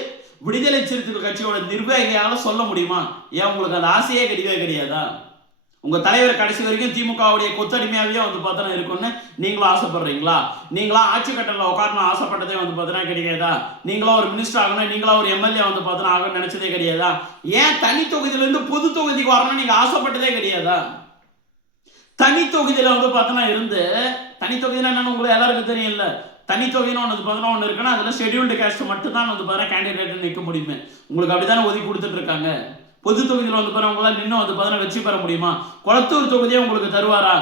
விடுதலை சிறுத்தைகள் கட்சியோட நிர்வாகியால சொல்ல முடியுமா? ஏன் உங்களுக்கு அந்த ஆசையே கிடையாதா? உங்க தலைவர் கடைசி வரைக்கும் திமுகவுடைய கொத்தடிமையாவே வந்து பார்த்தா இருக்கும்னு நீங்களும் ஆசைப்படுறீங்களா? நீங்களா ஆட்சி கட்டல உட்காரணும் ஆசைப்பட்டதே வந்து பார்த்தா கிடையாதா? நீங்களா ஒரு மினிஸ்டர் ஆகணும், நீங்களா ஒரு எம்எல்ஏ வந்து பார்த்தா ஆகணும்னு நினைச்சதே கிடையாதா? ஏன் தனி தொகுதியில இருந்து பொது தொகுதிக்கு வரணும்னு நீங்க ஆசைப்பட்டதே கிடையாதா? தனி தொகுதியில வந்து பார்த்தா இருந்து, தனி தொகுதியில என்னன்னு உங்களுக்கு எல்லாருக்கும் தெரியல. தனி தொகுதின்னு ஒன்று இருக்குன்னா அதில் ஷெட்யூல்டு காஸ்ட் மட்டும் தான் வந்து பாருங்க கேண்டிடேட் நிற்க முடியுமே. உங்களுக்கு அப்படித்தானே ஒதுக்கி கொடுத்துட்டு இருக்காங்க. பொது தொகுதியில் வந்து பாருங்க உங்களால் இன்னும் வந்து பாருங்க வெற்றி பெற முடியுமா? கொளத்தூர் தொகுதியை உங்களுக்கு தருவாரா?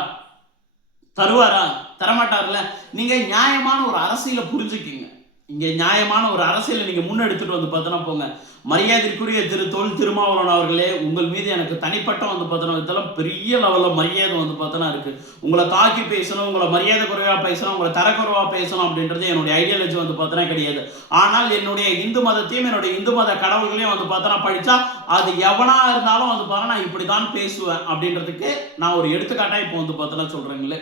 தரமாட்டார்ல. நீங்க நியாயமான ஒரு அரசியலை புரிஞ்சுக்கிங்க. இங்க நியாயமான ஒரு அரசியலை நீங்க முன்னெடுத்துட்டு வந்து பார்த்தனா போங்க. மரியாதைக்குரிய திரு தொல் திருமாவளவன் அவர்களே, உங்கள் மீது எனக்கு தனிப்பட்ட வந்து பார்த்தனா இதெல்லாம் பெரிய லெவலில் மரியாதை வந்து பார்த்தனா இருக்கு. உங்களை தாக்கி பேசணும், உங்களை மரியாதை குறைவா பேசணும், உங்களை தரக்குறைவா பேசணும் அப்படின்றது என்னுடைய ஐடியாலஜி வந்து பார்த்தனா கிடையாது. ஆனால் என்னுடைய இந்து மதத்தையும் என்னுடைய இந்து மத கடவுள்களையும் வந்து பார்த்தனா படிச்சா அது எவனா இருந்தாலும் வந்து பார்த்தா நான் இப்படிதான் பேசுவேன் அப்படின்றதுக்கு நான் ஒரு எடுத்துக்காட்டா இப்போ வந்து பார்த்தனா சொல்றேங்களே.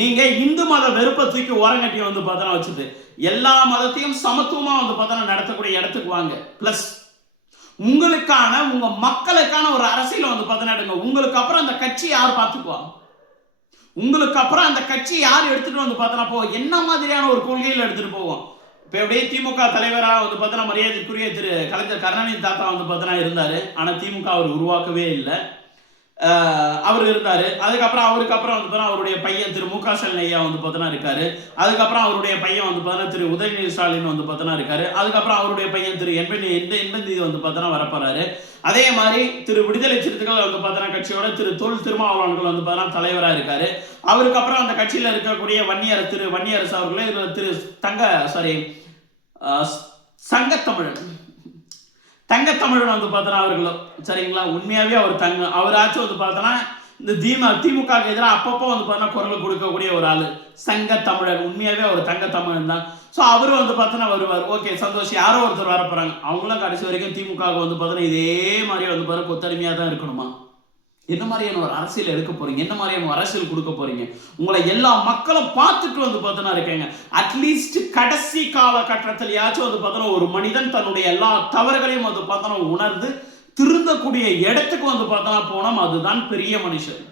நீங்க இந்து மத வெறுப்பத்துக்கு ஓரங்கட்டி வந்து பார்த்தா வச்சுட்டு எல்லா மதத்தையும் சமத்துவமா வந்து பார்த்தா நடத்தக்கூடிய இடத்துக்கு வாங்க. பிளஸ் உங்களுக்கான உங்க மக்களுக்கான ஒரு அரசியல் வந்து பார்த்தா உங்களுக்கு அப்புறம் அந்த கட்சி யார் பார்த்துக்குவா? உங்களுக்கு அப்புறம் அந்த கட்சி யார் எடுத்துட்டு வந்து பார்த்தா போவோம்? என்ன மாதிரியான ஒரு கொள்கையில் எடுத்துட்டு போவோம்? இப்போ எப்படியே திமுக தலைவராக வந்து பார்த்தா மரியாதைக்குரிய திரு கலைஞர் கருணாநிதி தாத்தா வந்து பார்த்தா இருந்தாரு. ஆனால் திமுக அவர் உருவாக்கவே இல்லை. அவர் இருந்தாரு. அதுக்கப்புறம் அவருக்கு அப்புறம் வந்து பார்த்தா அவருடைய பையன் திரு மு.க. ஸ்டாலின் ஐயா வந்து பார்த்தா இருக்காரு. அதுக்கப்புறம் அவருடைய பையன் வந்து பார்த்தா திரு உதயநிதி ஸ்டாலின் வந்து பார்த்தா இருக்காரு. அதுக்கப்புறம் அவருடைய பையன் திரு எண்பந்தி வந்து பார்த்தா வரப்போறாரு. அதே மாதிரி திரு விடுதலை சிறுத்தைகள் வந்து பார்த்தா கட்சியோட திரு தொல் திருமாவளவன்கள் வந்து பார்த்தா தலைவராக இருக்காரு. அவருக்கு அப்புறம் அந்த கட்சியில் இருக்கக்கூடிய திரு வன்னியரசு அவர்களே திரு தங்கத்தமிழன் வந்து பார்த்தோன்னா அவர்களும் சரிங்களா, உண்மையாகவே அவர் அவராச்சும் வந்து பார்த்தோன்னா இந்த திமுக எதிராக அப்பப்போ வந்து பார்த்தோன்னா குரல் கொடுக்கக்கூடிய ஒரு ஆள் சங்கத்தமிழன். உண்மையாகவே அவர் தங்கத்தமிழன் தான். ஸோ அவரும் வந்து பார்த்தோன்னா வருவார். ஓகே சந்தோஷம், யாரோ ஒருத்தர் வரப்போறாங்க. அவங்களும் கடைசி வரைக்கும் திமுக வந்து பார்த்தோன்னா இதே மாதிரி வந்து பார்த்தா கொத்தடிமையாக தான் இருக்கணுமா? என்ன மாதிரியான ஒரு அரசியல் எடுக்க போறீங்க? என்ன மாதிரியான ஒரு அரசியல் கொடுக்க போறீங்க? உங்களை எல்லா மக்களும் பார்த்துட்டு வந்து பார்த்தோன்னா இருக்கீங்க. அட்லீஸ்ட் கடைசி காலகட்டத்திலேயாச்சும் வந்து பார்த்தோன்னா ஒரு மனிதன் தன்னுடைய எல்லா தவறுகளையும் வந்து பார்த்தோன்னா உணர்ந்து திருந்தக்கூடிய இடத்துக்கு வந்து பார்த்தோன்னா போனோம். அதுதான் பெரிய மனுஷன்.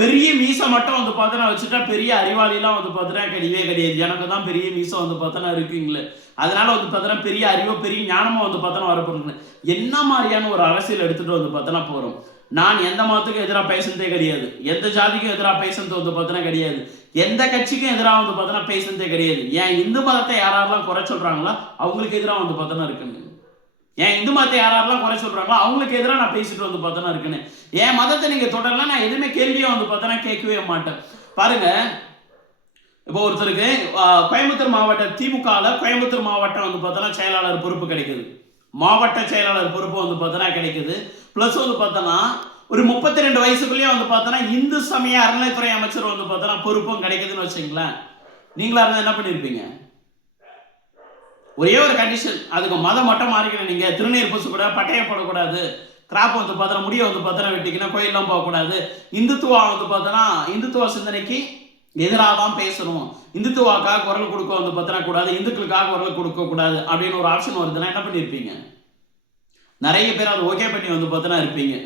பெரிய மீசை மட்டும் வந்து பார்த்தோன்னா வச்சுட்டா பெரிய அறிவாளிலாம் வந்து பார்த்தோன்னா கிடையாது. எனக்கு தான் பெரிய மீசை வந்து பார்த்தோன்னா இருக்குங்களே, அதனால வந்து பார்த்தோன்னா பெரிய அறிவோ பெரிய ஞானமோ வந்து பார்த்தோன்னா வரப்போறீங்க. என்ன மாதிரியான ஒரு அரசியல் எடுத்துட்டு வந்து பார்த்தோன்னா போறோம்? நான் எந்த மதத்துக்கும் எதிராக பேசுனதே கிடையாது. எந்த ஜாதிக்கும் எதிராக பேசுனது வந்து பார்த்தோன்னா கிடையாது. எந்த கட்சிக்கும் எதிராக வந்து பார்த்தோன்னா பேசுனதே கிடையாது. ஏன் இந்து மதத்தை யாரெல்லாம் குறை சொல்றாங்களோ அவங்களுக்கு எதிராக வந்து பார்த்தோன்னா இருக்குன்னு. ஏன் இந்து மதத்தை யாரெல்லாம் குறை சொல்றாங்களோ அவங்களுக்கு எதிராக நான் பேசிட்டு வந்து பார்த்தோன்னா இருக்குன்னு. என் மதத்தை நீங்க தொடரலாம், நான் எதுவுமே கேள்வியா வந்து பார்த்தோன்னா கேட்கவே மாட்டேன். பாருங்க, இப்போ ஒருத்தருக்கு கோயம்புத்தூர் மாவட்ட திமுகவில் கோயம்புத்தூர் மாவட்டம் வந்து பார்த்தோன்னா செயலாளர் பொறுப்பு கிடைக்குது. மாவட்ட செயலாளர் பொறுப்பு வந்து பார்த்தோன்னா கிடைக்குது. பிளஸ் வந்து பார்த்தோன்னா ஒரு 32 வயசுக்குள்ளேயே வந்து பார்த்தோன்னா இந்து சமய அறநிலைத்துறை அமைச்சர் வந்து பார்த்தோன்னா பொறுப்பும் கிடைக்குதுன்னு வச்சுங்களேன். நீங்களா இருந்தால் என்ன பண்ணியிருப்பீங்க? ஒரே ஒரு கண்டிஷன், அதுக்கு மதம் மட்டும் மாறிக்கணும். நீங்கள் திருநீர் பூசக்கூடாது, பட்டையை போடக்கூடாது, கிராப் வந்து பார்த்தோன்னா முடியை வந்து பார்த்தோன்னா வெட்டிக்கணும், கோயிலெலாம் போகக்கூடாது, இந்துத்துவா வந்து பார்த்தோன்னா இந்துத்துவ சிந்தனைக்கு எதிராக தான் பேசணும், இந்துத்துவாக்காக குரல் கொடுக்க வந்து பார்த்தோன்னா கூடாது, இந்துக்களுக்காக குரல் கொடுக்க கூடாது அப்படின்னு ஒரு ஆப்ஷன் வருதுன்னா என்ன பண்ணியிருப்பீங்க? நிறைய பேர் அதை ஓகே பண்ணி வந்து பார்த்தோன்னா இருப்பீங்க.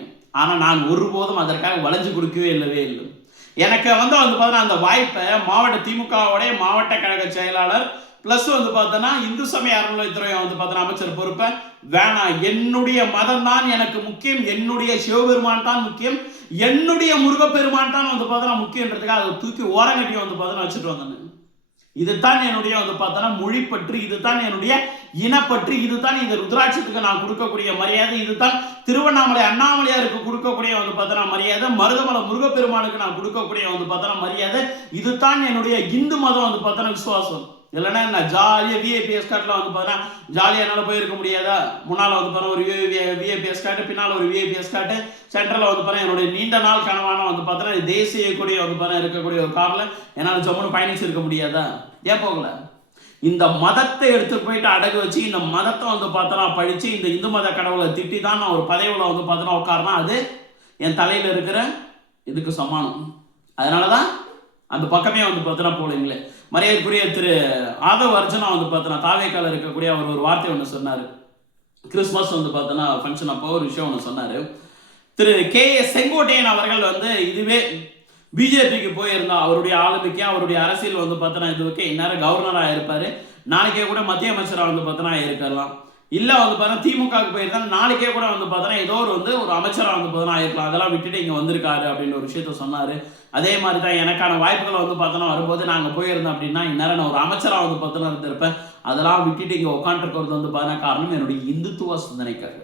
ஆனால் நான் ஒருபோதும் அதற்காக வளைஞ்சு கொடுக்கவே இல்லை. எனக்கு வந்து பார்த்தோன்னா அந்த வாய்ப்பை மாவட்ட திமுகவுடைய மாவட்ட கழக செயலாளர் பிளஸ் வந்து பார்த்தோன்னா இந்து சமய அறநிலையத்துறை வந்து பார்த்தோன்னா அமைச்சர் பொறுப்பை வேணாம், என்னுடைய மதம் தான் எனக்கு முக்கியம், என்னுடைய சிவபெருமான் தான் முக்கியம், என்னுடைய முருகப்பெருமான் தான் வந்து பார்த்தோன்னா முக்கியன்றதுக்காக அதை தூக்கி ஓரங்கட்டி வந்து பார்த்தோன்னா வச்சுட்டு வந்தேன். இதுதான் என்னுடைய வந்து பார்த்தோன்னா மொழிப்பற்று, இதுதான் என்னுடைய இனப்பற்று, இதுதான் இந்த ருத்ராட்சத்துக்கு நான் கொடுக்கக்கூடிய மரியாதை, இதுதான் திருவண்ணாமலை அண்ணாமலையாருக்கு கொடுக்கக்கூடிய வந்து பார்த்தோன்னா மரியாதை, மருதமலை முருகப்பெருமானுக்கு நான் கொடுக்கக்கூடிய வந்து பார்த்தோன்னா மரியாதை, இதுதான் என்னுடைய இந்து மதம் வந்து பார்த்தோன்னா விசுவாசம். இல்லைன்னா நான் ஜாலியாக விஐபி எஸ்கார்ட்டில் வந்து பார்த்தோன்னா ஜாலியாக என்னால் போயிருக்க முடியாதா? முன்னால் வந்து பார்த்தா ஒரு விஐபி எஸ்கார்ட்டு, பின்னால் ஒரு விஐபி எஸ்கார்ட்டு, சென்ட்ரலில் வந்து பார்த்தா என்னுடைய நீண்ட நாள் கனவான வந்து பார்த்தோன்னா தேசிய கொடி வந்து பார்த்தா இருக்கக்கூடிய ஒரு காரில் என்னால் ஜம்முன்னு பயணிச்சிருக்க முடியாதா? ஏன் போகல? இந்த மதத்தை எடுத்து போயிட்டு அடகு வச்சு இந்த மதத்தை வந்து பார்த்தோன்னா படித்து இந்த இந்து மத கடவுளை திட்டி தான் நான் ஒரு பதவியில் வந்து பார்த்தோன்னா உட்காரனா அது என் தலையில் இருக்கிற இதுக்கு சமானம். அதனால தான் அந்த பக்கமே வந்து பார்த்தோன்னா போலீங்களே. மரியாதைக்குரிய திரு ஆதவ் அர்ஜுனா வந்து பார்த்தோன்னா தாவேக்கால இருக்கக்கூடிய அவர் ஒரு வார்த்தை ஒன்று சொன்னார். கிறிஸ்மஸ் வந்து பார்த்தோன்னா ஃபங்க்ஷன் அப்போ ஒரு விஷயம் ஒன்று சொன்னார். திரு கே.ஏ. செங்கோட்டையன் அவர்கள் வந்து இதுவே பிஜேபிக்கு போயிருந்தா அவருடைய ஆளுமைக்கு அவருடைய அரசியல் வந்து பார்த்தோன்னா இதுக்கு இந்நேரம் கவர்னராக இருப்பார், நாளைக்கே கூட மத்திய அமைச்சராக வந்து பார்த்தோன்னா இருக்கலாம், இல்லை வந்து பார்த்தா திமுகவுக்கு போயிருந்தா நாளைக்கே கூட வந்து பார்த்தோன்னா ஏதோ ஒரு அமைச்சராக வந்து பார்த்தோன்னா இருக்கலாம், அதெல்லாம் விட்டுட்டு இங்கே வந்திருக்காரு அப்படின்னு ஒரு விஷயத்த சொன்னார். அதே மாதிரி தான் எனக்கான வாய்ப்புகளை வந்து பார்த்தோன்னா வரும்போது நாங்கள் போயிருந்தோம் அப்படின்னா இந்நேரம் நான் ஒரு அமைச்சராக வந்து பார்த்தோன்னா இருந்திருப்பேன், அதெல்லாம் விட்டுட்டு இங்கே உட்காந்துருக்கிறது வந்து பார்த்தோன்னா காரணம் என்னுடைய இந்துத்துவ சிந்தனைக்காக,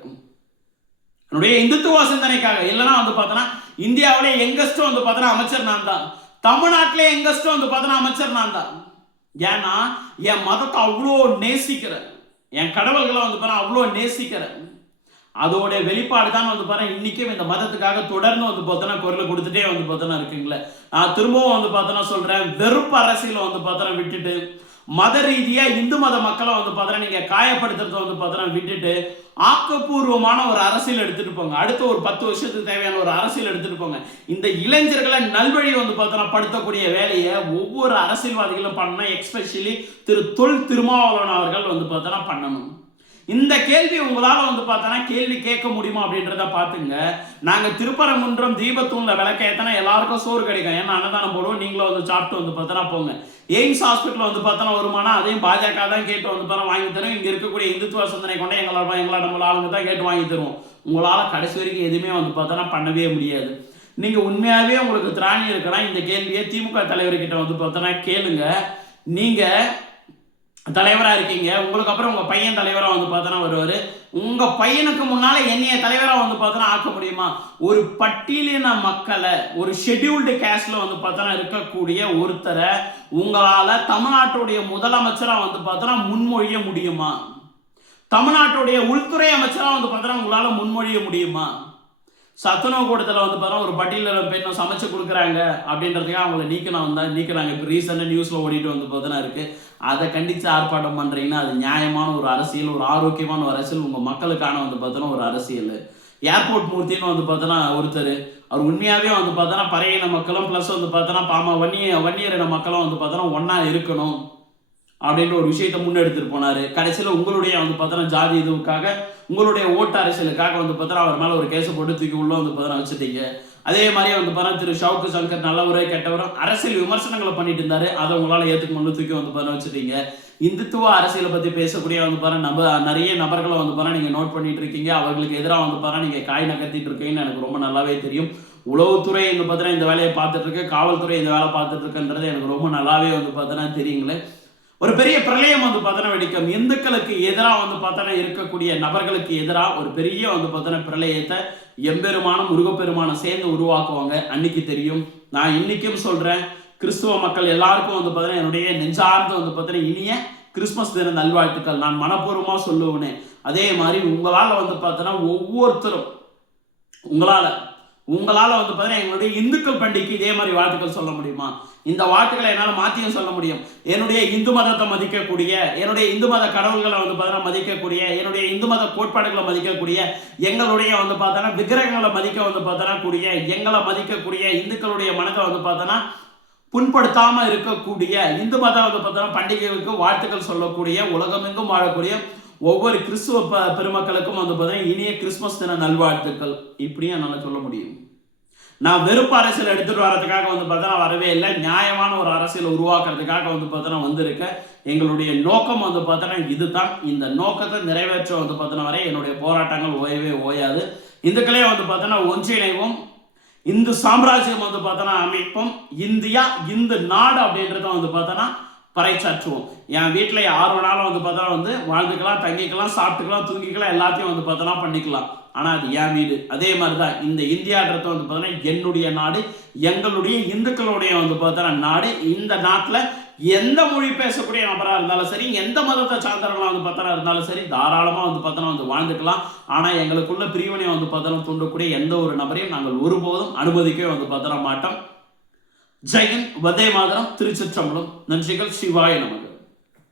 என்னுடைய இந்துத்துவ சிந்தனைக்காக. இல்லைன்னா வந்து பார்த்தோன்னா இந்தியாவிலே எங்கஸ்டும் வந்து பார்த்தோன்னா அமைச்சர் நான் தான், தமிழ்நாட்டிலே எங்கஸ்டும் வந்து பார்த்தோன்னா அமைச்சர் நான் தான். ஏன்னா என் மதத்தை அவ்வளோ நேசிக்கிறேன், என் கடவுள்களை வந்து பார்த்தா அவ்வளோ நேசிக்கிறேன். அதோட வெளிப்பாடு தான் வந்து பார்த்தா இன்னைக்கும் இந்த மதத்துக்காக தொடர்ந்து வந்து பார்த்தோன்னா குரலை கொடுத்துட்டே வந்து பார்த்தோன்னா இருக்குங்களே. நான் திரும்பவும் வந்து பார்த்தோன்னா சொல்றேன், வெறுப்பு அரசியலை வந்து பார்த்தோன்னா விட்டுட்டு மத ரீதியா இந்து மத மக்களை வந்து பார்த்தோன்னா நீங்க காயப்படுத்துறத வந்து பார்த்தோன்னா விட்டுட்டு ஆக்கப்பூர்வமான ஒரு அரசியல் எடுத்துட்டு போங்க. அடுத்த ஒரு 10 வருஷத்துக்கு தேவையான ஒரு அரசியல் எடுத்துட்டு போங்க. இந்த இளைஞர்களை நல்வழி வந்து பார்த்தோன்னா படுத்தக்கூடிய வேலையை ஒவ்வொரு அரசியல்வாதிகளும் பண்ணணும். எக்ஸ்பெஷலி திரு தொல் திருமாவளவன் அவர்கள் வந்து பார்த்தோன்னா பண்ணணும். இந்த கேள்வி உங்களால் வந்து பார்த்தோன்னா கேள்வி கேட்க முடியுமா அப்படின்றத பார்த்துங்க. நாங்கள் திருப்பரங்குன்றம் தீபத்தூணில் விளக்க ஏற்றினா எல்லாருக்கும் சோறு கிடைக்கும், ஏன்னா அன்னதானம் போடுவோம், நீங்களும் வந்து சாப்பிட்டு வந்து பார்த்தோன்னா போங்க. எய்ம்ஸ் ஹாஸ்பிட்டல் வந்து பார்த்தோன்னா வருமானம் அதையும் பாஜக தான் கேட்டு வந்து பார்த்தா வாங்கி தரும். இங்கே இருக்கக்கூடிய இந்துத்துவ சிந்தனை கொண்ட எங்களோட நம்ம ஆளுங்க தான் கேட்டு வாங்கி தருவோம். உங்களால் கடைசி வரைக்கும் எதுவுமே வந்து பார்த்தோன்னா பண்ணவே முடியாது. நீங்கள் உண்மையாகவே உங்களுக்கு திராணி இருக்குன்னா இந்த கேள்வியை திமுக தலைவர்கிட்ட வந்து பார்த்தோன்னா கேளுங்க. நீங்கள் தலைவராக இருக்கீங்க, உங்களுக்கு அப்புறம் உங்கள் பையன் தலைவராக வந்து பார்த்தோன்னா வருவார், உங்கள் பையனுக்கு முன்னால் என்னைய தலைவராக வந்து பார்த்தோன்னா ஆக்க முடியுமா? ஒரு பட்டியலின மக்களை ஒரு ஷெட்யூல்டு கேஸ்டில் வந்து பார்த்தோன்னா இருக்கக்கூடிய ஒருத்தரை உங்களால் தமிழ்நாட்டுடைய முதலமைச்சராக வந்து பார்த்தோன்னா முன்மொழிய முடியுமா? தமிழ்நாட்டுடைய உள்துறை அமைச்சராக வந்து பார்த்தோன்னா உங்களால் முன்மொழிய முடியுமா? சத்துணவு கூடத்தில் வந்து பார்த்தா ஒரு பட்டியலில் பெண்ணும் சமைச்சு கொடுக்குறாங்க அப்படின்றதுக்காக அவங்கள நீக்கிறாங்க. இப்போ ரீசெண்டாக நியூஸில் ஓடிட்டு வந்து பார்த்தோன்னா இருக்குது. அதை கண்டித்து ஆர்ப்பாட்டம் பண்ணுறீங்கன்னா அது நியாயமான ஒரு அரசியல், ஒரு ஆரோக்கியமான ஒரு அரசியல், உங்கள் மக்களுக்கான வந்து பார்த்தோன்னா ஒரு அரசியல். ஏர்போர்ட் மூர்த்தின்னு வந்து பார்த்தோன்னா ஒருத்தர், அவர் உண்மையாகவே வந்து பார்த்தோன்னா பறையின மக்களும் ப்ளஸ் வந்து பார்த்தோன்னா வன்னியரின மக்களும் வந்து பார்த்தோன்னா ஒன்றா இருக்கணும் அப்படின்ற ஒரு விஷயத்தை முன்னெடுத்துட்டு போனார். கடைசியில் உங்களுடைய வந்து பார்த்தோன்னா ஜாதி இதுவுக்காக உங்களுடைய ஓட்டு அரசியலுக்காக வந்து பார்த்தோன்னா அவர் மேலே ஒரு கேஸை போட்டு தூக்கி உள்ள வந்து பார்த்தோன்னா வச்சுட்டீங்க. அதே மாதிரியே வந்து பார்த்தா திரு ஷவுக்கு சங்கர் நல்லவரே கெட்டவரும் அரசியல் விமர்சனங்களை பண்ணிட்டு இருந்தாரு, அதை உங்களால் ஏற்றுக்கொண்டு தூக்கி வந்து பார்த்தா வச்சுட்டீங்க. இந்துத்துவ அரசியலை பற்றி பேசக்கூடிய வந்து பார்த்தா நிறைய நபர்களை வந்து பார்த்தா நீங்கள் நோட் பண்ணிட்டு இருக்கீங்க. அவர்களுக்கு எதிராக வந்து பார்த்தா நீங்கள் காய் நகர்த்திட்டு இருக்கீங்கன்னு எனக்கு ரொம்ப நல்லாவே தெரியும். உளவுத்துறை வந்து பார்த்தா இந்த வேலையை பார்த்துட்டு இருக்கு, காவல்துறை இந்த வேலை பார்த்துட்டு இருக்குன்றது எனக்கு ரொம்ப நல்லாவே வந்து பார்த்தோன்னா தெரியுங்களே. ஒரு பெரிய பிரளயம் வந்து பார்த்தோன்னா வெடிக்கும். இந்துக்களுக்கு எதிராக வந்து பார்த்தோன்னா இருக்கக்கூடிய நபர்களுக்கு எதிராக ஒரு பெரிய வந்து பார்த்தோன்னா பிரளயத்தை எம்பெருமானும் முருகப்பெருமானும் சேர்ந்து உருவாக்குவாங்க. அன்னைக்கு தெரியும். நான் இன்னைக்கும் சொல்றேன், கிறிஸ்துவ மக்கள் எல்லாருக்கும் வந்து பார்த்தோன்னா என்னுடைய நெஞ்சார்ந்து வந்து பார்த்தோன்னா இனிய கிறிஸ்மஸ் தின நல்வாழ்த்துக்கள் நான் மனப்பூர்வமாக சொல்லுவேனே. அதே மாதிரி உங்களால் வந்து பார்த்தோன்னா ஒவ்வொருத்தரும் உங்களால் வந்து பார்த்தீங்கன்னா எங்களுடைய இந்துக்கள் பண்டிகைக்கு இதே மாதிரி வாழ்த்துக்கள் சொல்ல முடியுமா? இந்த வாழ்த்துக்களை என்னால் மாற்றியும் சொல்ல முடியும். என்னுடைய இந்து மதத்தை மதிக்கக்கூடிய, என்னுடைய இந்து மத கடவுள்களை வந்து பார்த்தீங்கன்னா மதிக்கக்கூடிய, என்னுடைய இந்து மத கோட்பாடுகளை மதிக்கக்கூடிய, எங்களுடைய வந்து பார்த்தோன்னா விக்கிரகங்களை மதிக்க வந்து பார்த்தோன்னா கூடிய, எங்களை மதிக்கக்கூடிய இந்துக்களுடைய மனத்தை வந்து பார்த்தோன்னா புண்படுத்தாமல் இருக்கக்கூடிய, இந்து மதம் வந்து பார்த்தோன்னா பண்டிகைகளுக்கு வாழ்த்துக்கள் சொல்லக்கூடிய, உலகமெங்கும் வாழக்கூடிய ஒவ்வொரு கிறிஸ்துவ பெருமக்களுக்கும் வந்து பார்த்தீங்கன்னா இனிய கிறிஸ்துமஸ் தின நல்வாழ்த்துக்கள் இப்படியும் என்னால் சொல்ல முடியும். நான் வெறுப்பு அரசியல் எடுத்துட்டு வர்றதுக்காக வந்து பார்த்தா வரவே இல்லை. நியாயமான ஒரு அரசியல் உருவாக்குறதுக்காக வந்து பார்த்தா வந்திருக்கேன். எங்களுடைய நோக்கம் வந்து பார்த்தோன்னா இதுதான். இந்த நோக்கத்தை நிறைவேற்ற வந்து பார்த்தோன்னா வரை என்னுடைய போராட்டங்கள் ஓயவே ஓயாது. இந்துக்களே வந்து பார்த்தோன்னா ஒன்றிணைவோம். இந்து சாம்ராஜ்யம் வந்து பார்த்தோன்னா அமைப்போம். இந்தியா இந்து நாடு அப்படின்றத வந்து பார்த்தோன்னா பறைச்சாற்றுவோம். என் வீட்டில் யார் வேணாலும் வந்து பார்த்தோன்னா வந்து வாழ்ந்துக்கலாம், தங்கிக்கலாம், சாப்பிட்டுக்கலாம், தூங்கிக்கலாம், எல்லாத்தையும் வந்து பார்த்தோன்னா பண்ணிக்கலாம். ஆனால் அது என் வீடு. அதே மாதிரி தான் இந்த இந்தியான்றத வந்து பார்த்தோன்னா என்னுடைய நாடு, எங்களுடைய இந்துக்களுடைய வந்து பார்த்தோன்னா நாடு. இந்த நாட்டில் எந்த மொழி பேசக்கூடிய நபராக இருந்தாலும் சரி, எந்த மதத்தை சார்ந்தவர்களாக வந்து பார்த்தோன்னா இருந்தாலும் சரி, தாராளமாக வந்து பார்த்தோன்னா வந்து வாழ்ந்துக்கலாம். ஆனால் எங்களுக்குள்ள பிரிவினை வந்து பார்த்தோன்னா தூண்டக்கூடிய எந்த ஒரு நபரையும் நாங்கள் ஒருபோதும் அனுமதிக்கவே வந்து பார்த்தோன்னா மாட்டோம். ஜெயன், வந்தே மாதரம், திருச்சிற்றம்பலம். நன்றிகள். சிவாய நமக்கு.